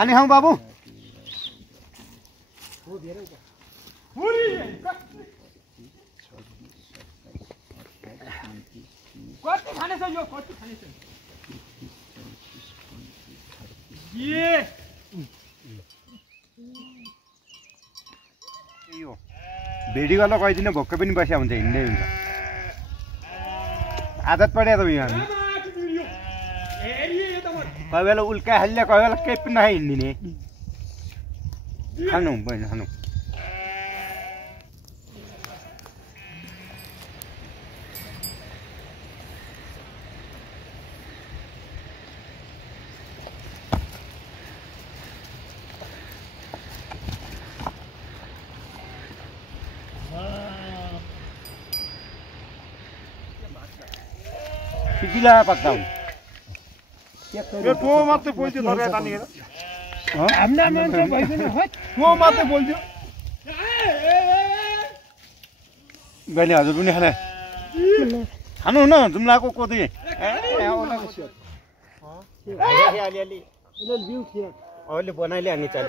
पानी खाऊ बाबु कति खानेछ यो कति खानेछ यो भेडी गर्दा गइदिन भोक्कै पनि बस्या हुन्छ हिँड्दै हुन्छ आदत पड्यो त यो हामी कोही बेला उल्का हाल्ने कोही बेला केही पनि नखाइ हिँडिदिने खानु बहिनी खानु किला पक्का यो टो मात्रै बोल्थ्यो दर्या तानिएर हाम्रा मान्छे भइदिनु हो टो मात्रै बोल्थ्यो बहिनी हजुर पनि खाने खानु न जुम्लाको कोदी अहिले बनाइले अनि 40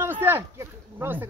नमस्ते नमस्ते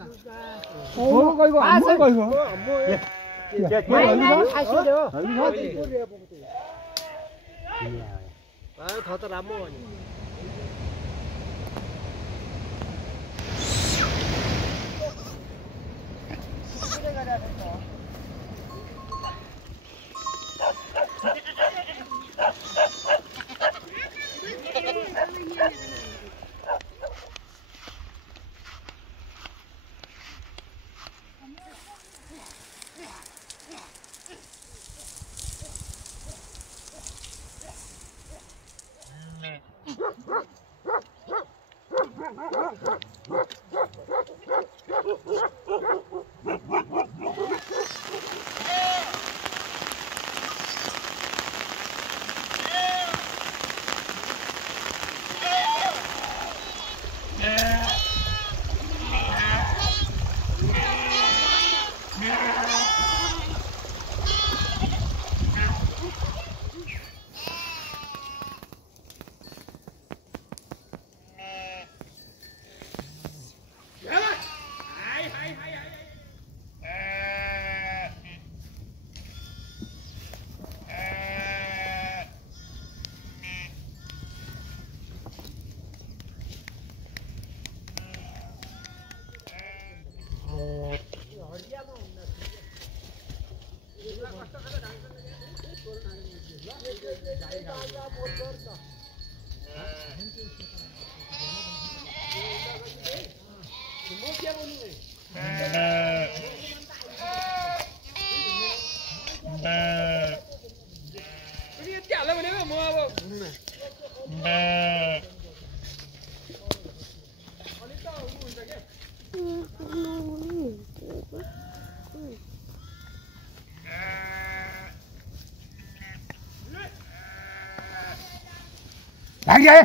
भाग जाए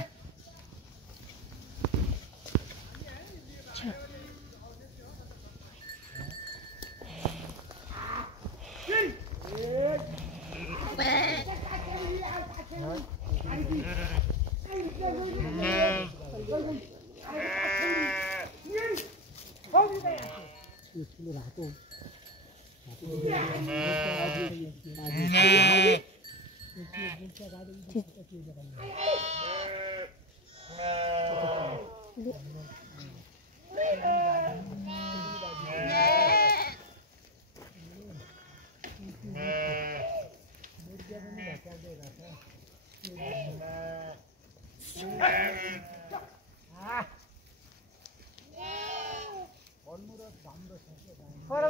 Por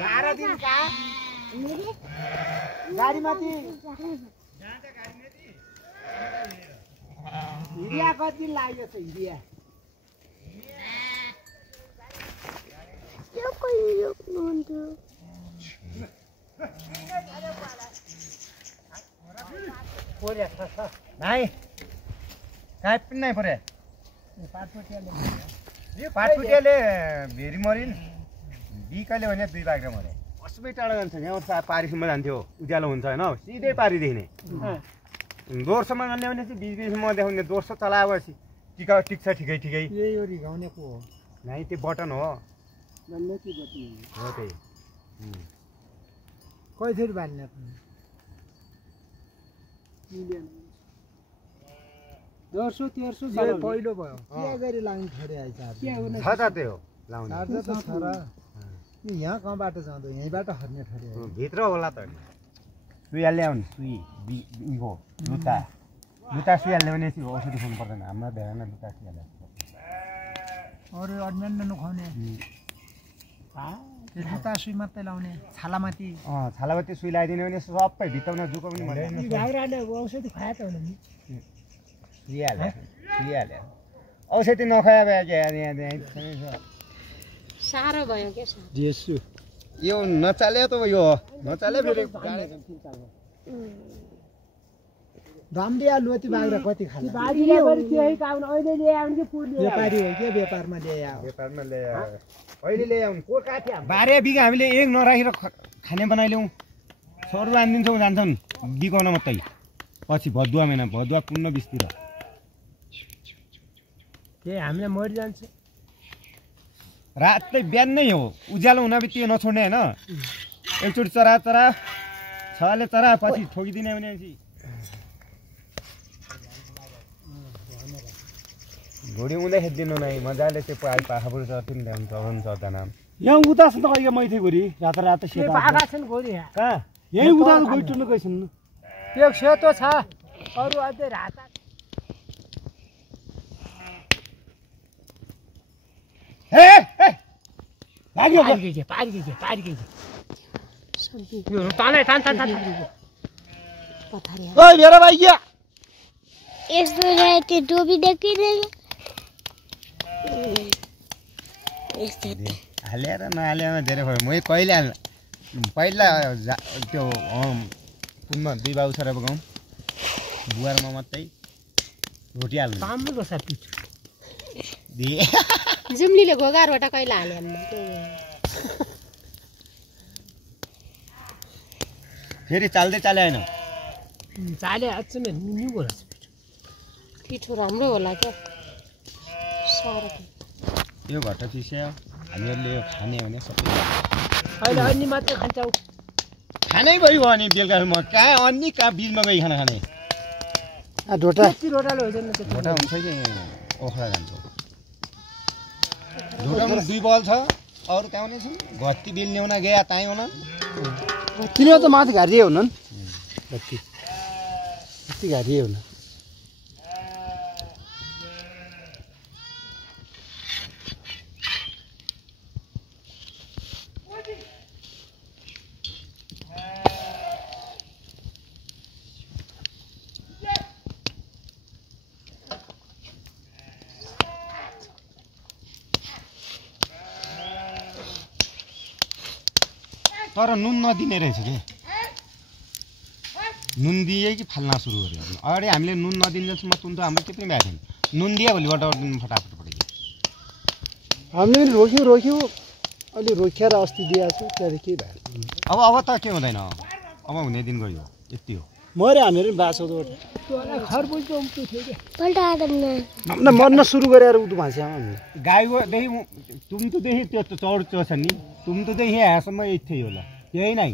बाह्र दिन का गाडीमाथि हिरिया कति लाग्यो छ हिरिया भाइ काय पनि नै परे पाटपुटियाले भेरी मरिन् बिकाले भने 2 बाग्रा मरे अस्मै टाढा जान्छ यहाँ पारीसम्म जान्थ्यो उज्यालो हुन्छ होइन सिधै पारीदेखि नै दोर्सोमा नल्याउने चाहिँ बिचमा देखाउने दोर्सो चलाएपछि टिक्छ ठिकै यही हो रिगाउनेको हो नाइ त्यो बटन हो भन्ने के बटन हो त्यही कहिले बाल्ने दोर्सो तेर्सो पहिलो भयो के गरी लाग्नु छोडे आइछ छ त त्यो लाउने चार्जर त छ र यहाँ कहाँबाट जाँदो यहीँबाट हर्ने ठहरे भित्र होला त सुइया ल्याउनु सुई इगो जुत्ता सुइया ल्याउने चाहिँ औषधि खानु पर्दैन हाम्रो धेरै जुत्ता सुइया ल्याउँछ अरू अन्य नखाउने जुत्ता सुई मात्रै लाउने छालामाथि छालामाथि सुई लगाइदिने भने सबै भित्ताउन जुकाउने भाइराले औषधि खाए त होला नि सुइहाल्यो औषधि नखाए भए साह्रो भयो के जेसु यो नचाल्यो त यो नचाल्यो फेरि दामडिया लोती बाग्रा कति खान्छ बारीले पनि त्यही काम अहिले ल्याउनु कि पुर्ने व्यापारी हो के व्यापारमा ल्यायो अहिले ल्याउनु को काथ्या 12 बिघा हामीले एक नराखेर खाने बनाइल्याउँ सरू आनिदिन्छौँ जान्छन् बिकाउन मात्रै पछि भदुवा महिना भदुवा 19-20 तिर के हामीले मरि जान्छ रातै बिहान नै हो उज्यालो हुन बित्तिकै नछोड्ने होइन एकचोटि चरा छले चरा पछि ठोकिदिने भनेपछि घोडी उँदै खेदिनु नै मजाले त्यो पाखापुर चर्थिन् हुन्छ जना यहाँ उदास त अहिले मैथे घोरी रात सेतो पाखा छन् घोरी कहाँ यही उदास गइटुनु गइछन् त्यो सेतो छ अरु अझै राता हे लाग्यो पारी यो ताने तान ओइ भेरा भाइ क्या यस्तो त्यो डोबी देखिरहेको हालेर नहालेमा धेरै भयो म कहिले पहिला त्यो पुनमा 2 बाउ छोरा बगाउँ बुहारमा मात्रै रोटी हाल्नु राम्रो छ पिठ जुम्लीले घोगारबाट कहिले हाले फेरि चाल्दै चाले होइन चाले अचम्म निगो रहेछ पिठो राम्रो होला क्या साह्रो यो घट्टा चिस्या हामीहरूले यो खाने भने सबै अहिले अन्नी मात्रै खान्छौ खानै भयो अनि बेलुका म कहाँ अन्नी कहाँ बिचमा गई खाना खाने ढोटा रोटाले हो जान्छ ढोटा हुन्छ कि ओखरा जान्छ ढोटामा 2 बल छ अरू काउने छन् घत्ती बिल ल्याउन गया ताई हुन तिनीहरू त माथि घारिए हुनन् कति घारिए हुन तर नुन नदिने रहेछ के नुन दिए कि फाल्न सुरु गर्यो अरे हामीले नुन नदिन्जेलसम्म तुन त हाम्रो के पनि भएको थिएन नुन दिए भोलिबाट फटाफट पड्यो हामीले पनि रोक्यो अलि रोकेर अस्ति दिएको छु त्यहाँदेखि के भयो अब त के हुँदैन अब हुने दिन गयो यति हो मरे हामीहरू बाछो खरबुजको पल्टा मर्न सुरु गरेर उठु भाँस्या गाईदेखि तुमतुदेखि त्यो चौर त्यो छ नि तुमतुदेखि यहाँसम्म यही थियो होला यही नै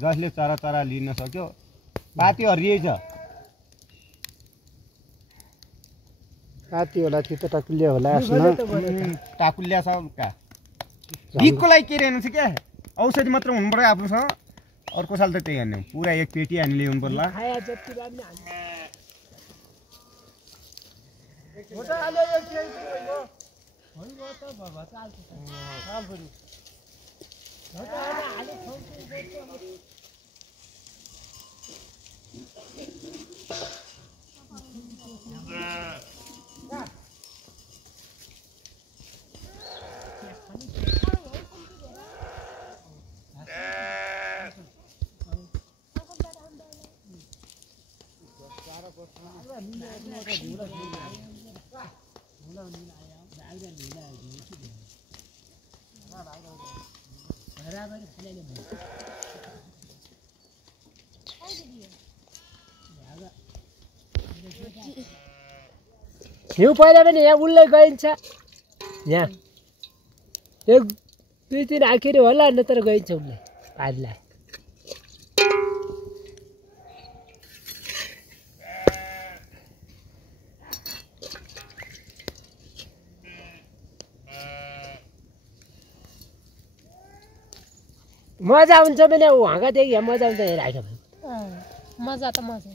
जसले चरा लिन सक्यो पाती हरिएछ पाती होला कि त टाकुलिया होला टाकुलिया छ का बिकको लागि के रहेन छ क्या औषधि मात्र हुनु पर्यो आफूसँग अर्को साल त त्यही हान्ने पुरा एक पेटी हानी ल्याउनु पर्ला खाया जति भए पनि हिउँ पहिला पनि यहाँ उल्लै गइन्छ यहाँ एक दुई दिन आखिर होला नत्र गइन्छ उसले पारीलाई मजा हुन्छ भने हाँगादेखि यहाँ मजा हुन्छ यहाँ राख्यो भने मजा त मजा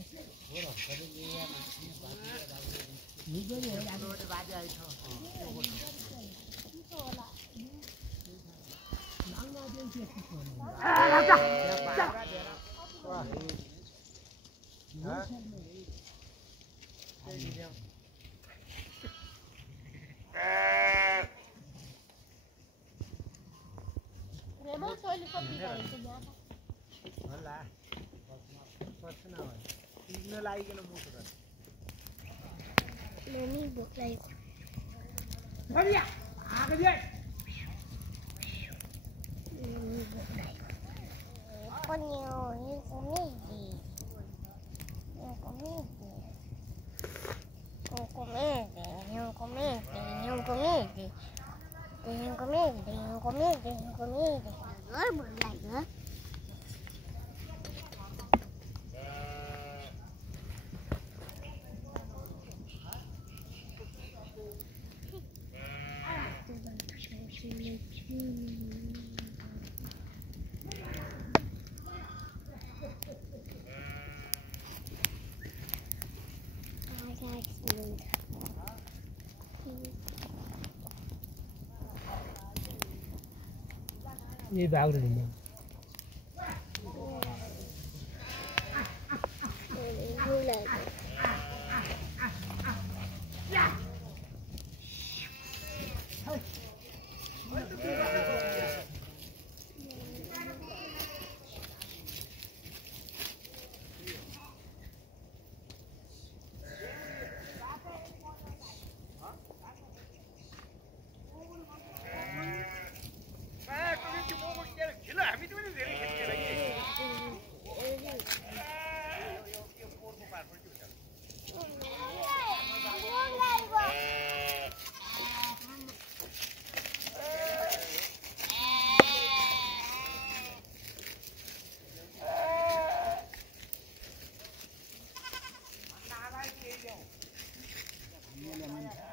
ये बाग्रो दिनु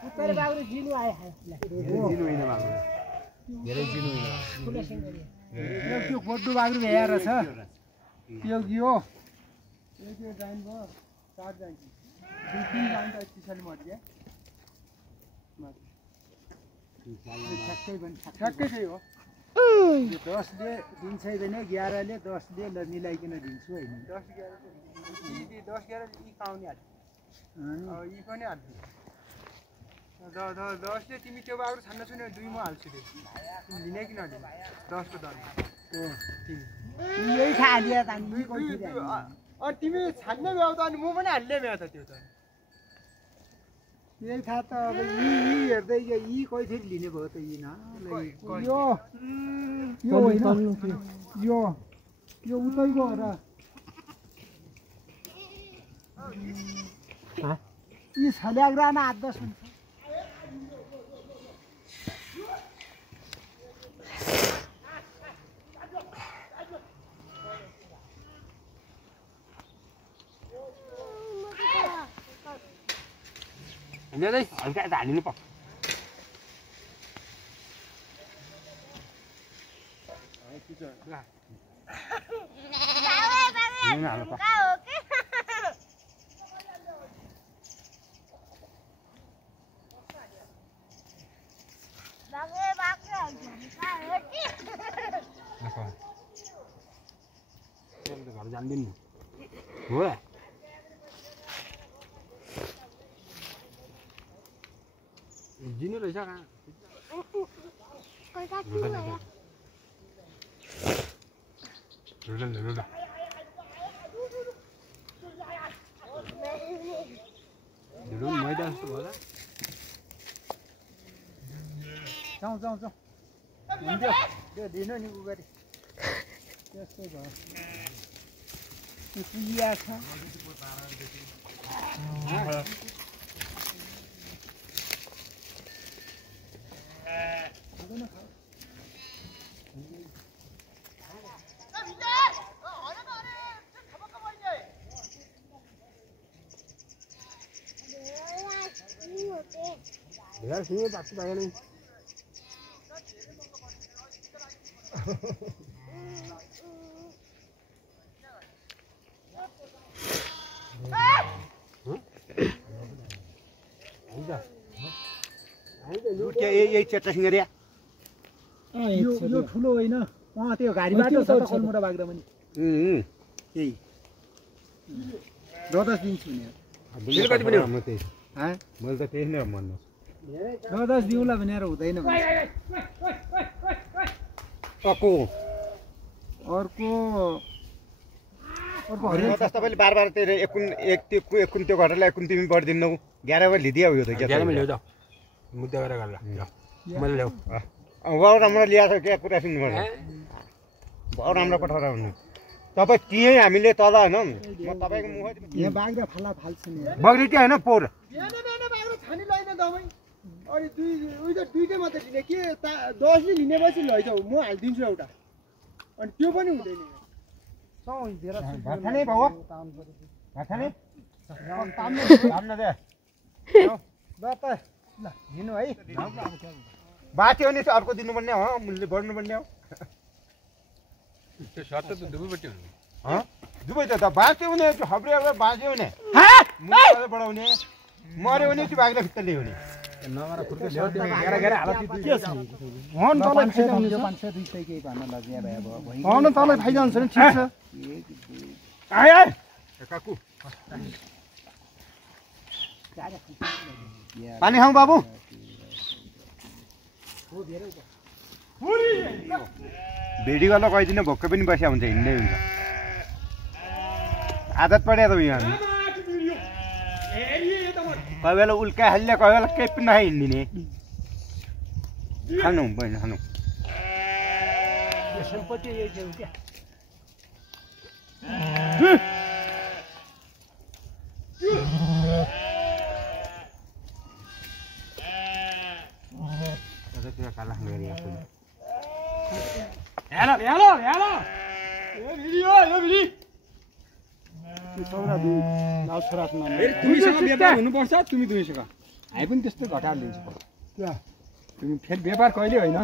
उत्तर बाग्रो जिनु आयो जिनु होइन बाग्रो धेरै जिनु होइन त्यो गोड्डु बाग्रो हेरेर छ त्यो यो त्यो जाइन भयो चार जान्छ दुई तीन जान्छ त्यसरी मर्यो ठ्याक्कै त्यही हो 10 ले दिन्छ भने 11 ले 10 ले ल मिलाइकिन दिन्छु हैन 10 11 यी पाउने हाल्छ यी पनि हाल्छु 10 ले तिमी त्यो बाग्रो छान्न छुने 2 म हाल्छु रे तिमी लिने कि नलिने 10 को दर हो तिमी यही खालिया त दुई अ तिमी छान्ने भ्याउ त अनि म पनि हाल्ने भ्याउ त त्यो त यही थाहा त अब यी हेर्दै यी कसरी लिने भयो त यी न यो यो होइन यो उतैको हो र यी छल्याग्रामा 8-10 हुन्छ Nhớ đi, ở cái đạn đi nó bọc. घर जान्दिन हो जिनु रहेछ कहाँ मैदान जस्तो होला जाउँ जाउँ जाउँ हुन्छ त्यो दिनु नि गरी त्यस्तो भयो पुगिया छ यार सुनो बात तो नहीं यही चेट्टा सिंगरिया यो ठुलो होइन त्यो घारीबाट छ त कलमुडा बाग्दा पनि यही 10 दिन्छु नि मैले कति पनि म त्यही मैले त त्यही नै भन्नु 10 दिउँला भनेर हुँदैन अर्को हरियो तपाईँले बार त्यो एककुन त्यो घटरलाई एककुन तिमी बढिदिनु 11 बजे लिदिया हो यो त 11 मा ल्याउ जाऊ मुद्दा गरेर गर्ला मैले ल्याउ बहुत राम्रो ल्याएको छ क्या कुरा सुन्नु पर्छ बहुत राम्रो पठाएर हुनु तपाईँ त्यहीँ हामीले तल होइन म तपाईँको मुख यहाँ बाग्रा फाला फाल्छ नि बग्री त्यहाँ होइन पोहोर बाग्रा छानी लैन दमै अनि दुईटै मात्रै लिने के 10 ले लिने पछि लैजाऊ म हालिदिन्छु एउटा अनि त्यो पनि हुँदैन भात खाने बाबु भात खाने ताम्न दे ल लिनु है बाँच्यो भने अर्को दिनुपर्ने हो मूल्य बढ्नुपर्ने हो त्यो सर्त त दुवैपट्टि हुन्छ दुवै त बाँच्यो भने हब्रे बाँच्यो भने मूल्य बढाउने मर्यो भने त्यो बाग्रा फित्ता ल्याउने नगरा खुर्के ल्याउ त्यो गेरा हालत के छ हन तलै फाइदा हुन्छ 500 200 के भन्न लगिया भए भयो हन तलै फाइदा हुन्छ नि ठीक छ आय आय काकु पानी खाऊ बाबु भेडी गर्दा गइदिन भोक्कै पनि बस्या हुन्छ हिँड्दै हुन्छ आदत पड्यो त यहाँ कोही बेला उल्का हाल्ने कोही बेला केही पनि नखाइ हिँडिदिने खानु बहिनी खानु काला खाने तुमीसँग व्यापार हुनुपर्छ तुमी दुईसँग हामी पनि त्यस्तो घटाएर दिन्छ तिमी फेरि व्यापार कहिले होइन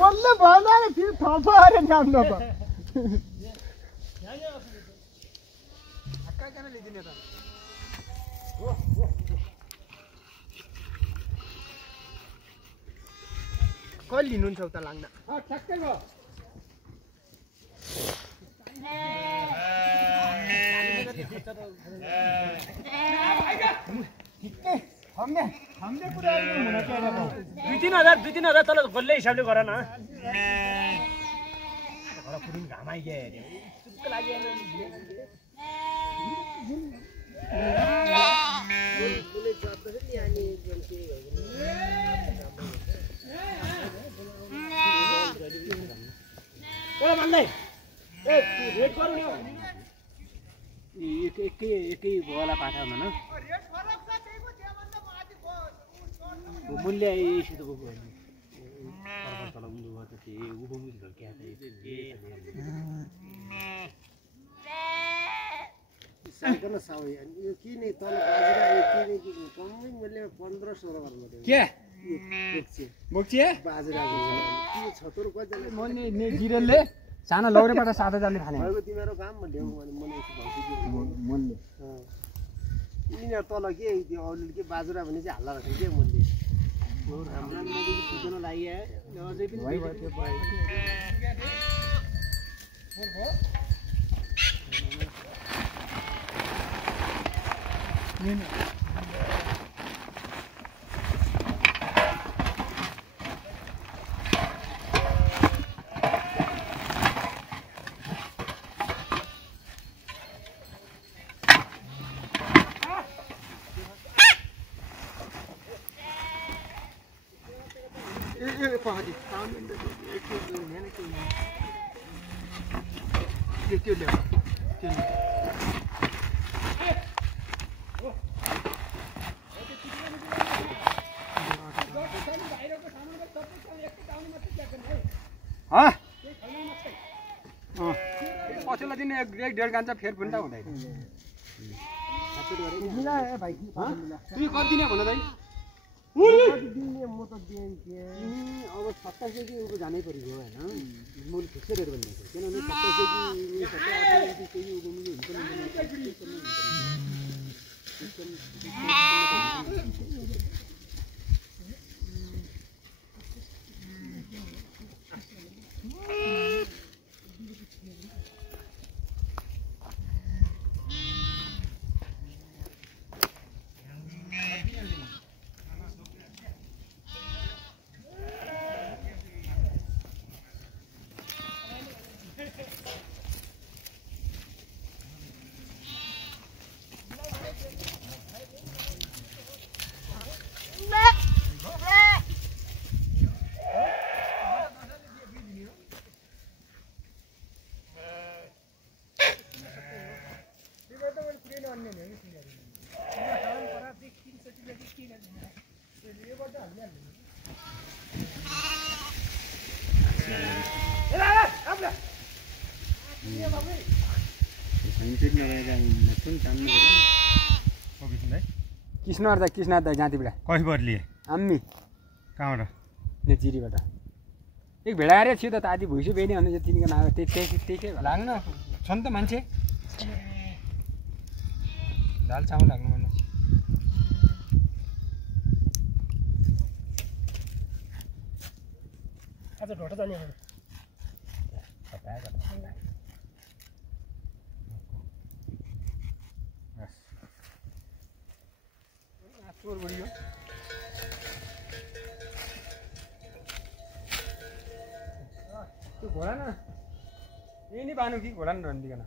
मल्ल भन्दा फेरि थप अरे नाम नप कहिले लिनुहुन्छ उता लाग्न ठ्याक्कै भयो दुई तिन हजार तल गल्ले हिसाबले गर न घाम आइगयो एकै भोला पाठा हुन मूल्य यस्तो बोको तल उन्दु भयो त त्यो उभो मुझ क्या साइकल साउय अनि यो किन तल बाजुरा यो किन कमै मूल्य 15-16 गर्नु के बोक्छे बाजुरा के छतुर कतिले मैले ने जिरेलले सानो लौरेबाट 7000 ले खाने भएको तिम्रो काम भन्देऊ भने मैले यस्तो भन्छु मूल्य यिनीहरु तल के त्यो अलिअलि के बाजुरा भने चाहिँ हल्ला राख्छ के मूल्य हाम्रो नदी पुग्न लाग्यो अझै पनि भयो त्यो पहाडी साउन्ड त्यो ल्याऊ त्यो पछिल्लो दिन एक डेढ गान्छ फेर पनि त हुँदैन तिमी कति दिने भन दाइ दिने म त दिन्थे अब 27 देखि उको जानै परियो हैन मैले फिक्स रेट भन्दैछु किनभने 27 देखि 27 केही उको मुले हुन्छ कृष्ण दाइ जाँति बेला कहीँबाट लिए आम्मी कहाँबाट ने जिरीबाट एक भेडा आएर थियो त आदि भुइसो बेनी भने तिनीको नाम त्यही लाग्न छ नि त मान्छे दाल चामल लाग्नु मन आज ढोटा जाने हो चोर बढियो त्यो घोडा न यही नै बानु कि घोडा न रन्दिकन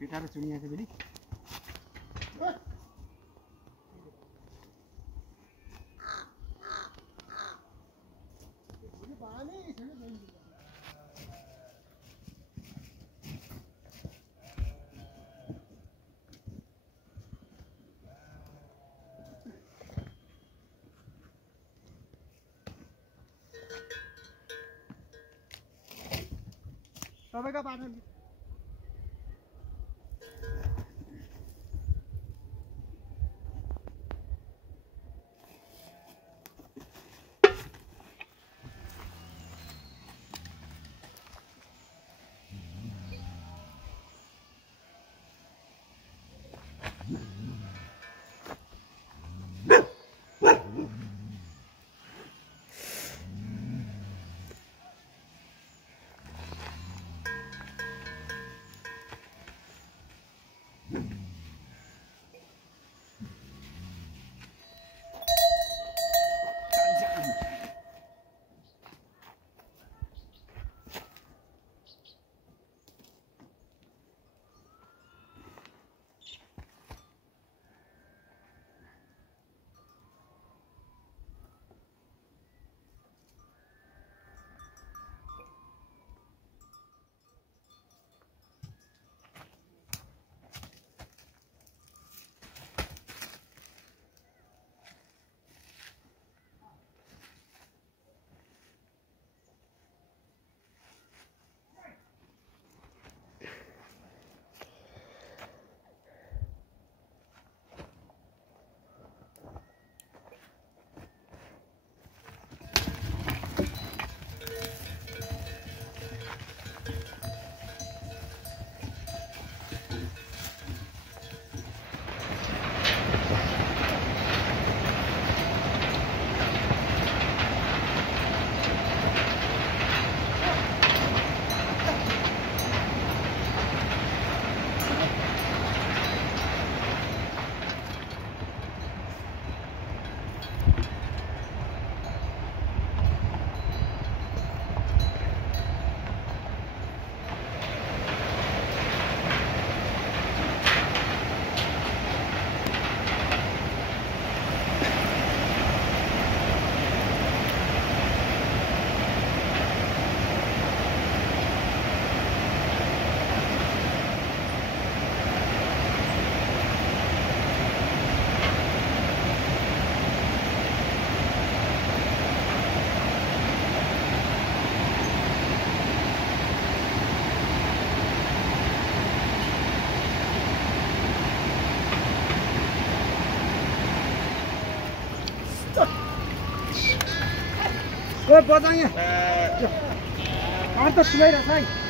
पिठा र चुनिया चाहिँ फेरि सबैका पाठन ओ बजाङ यहाँ त सुनाइरहेछ है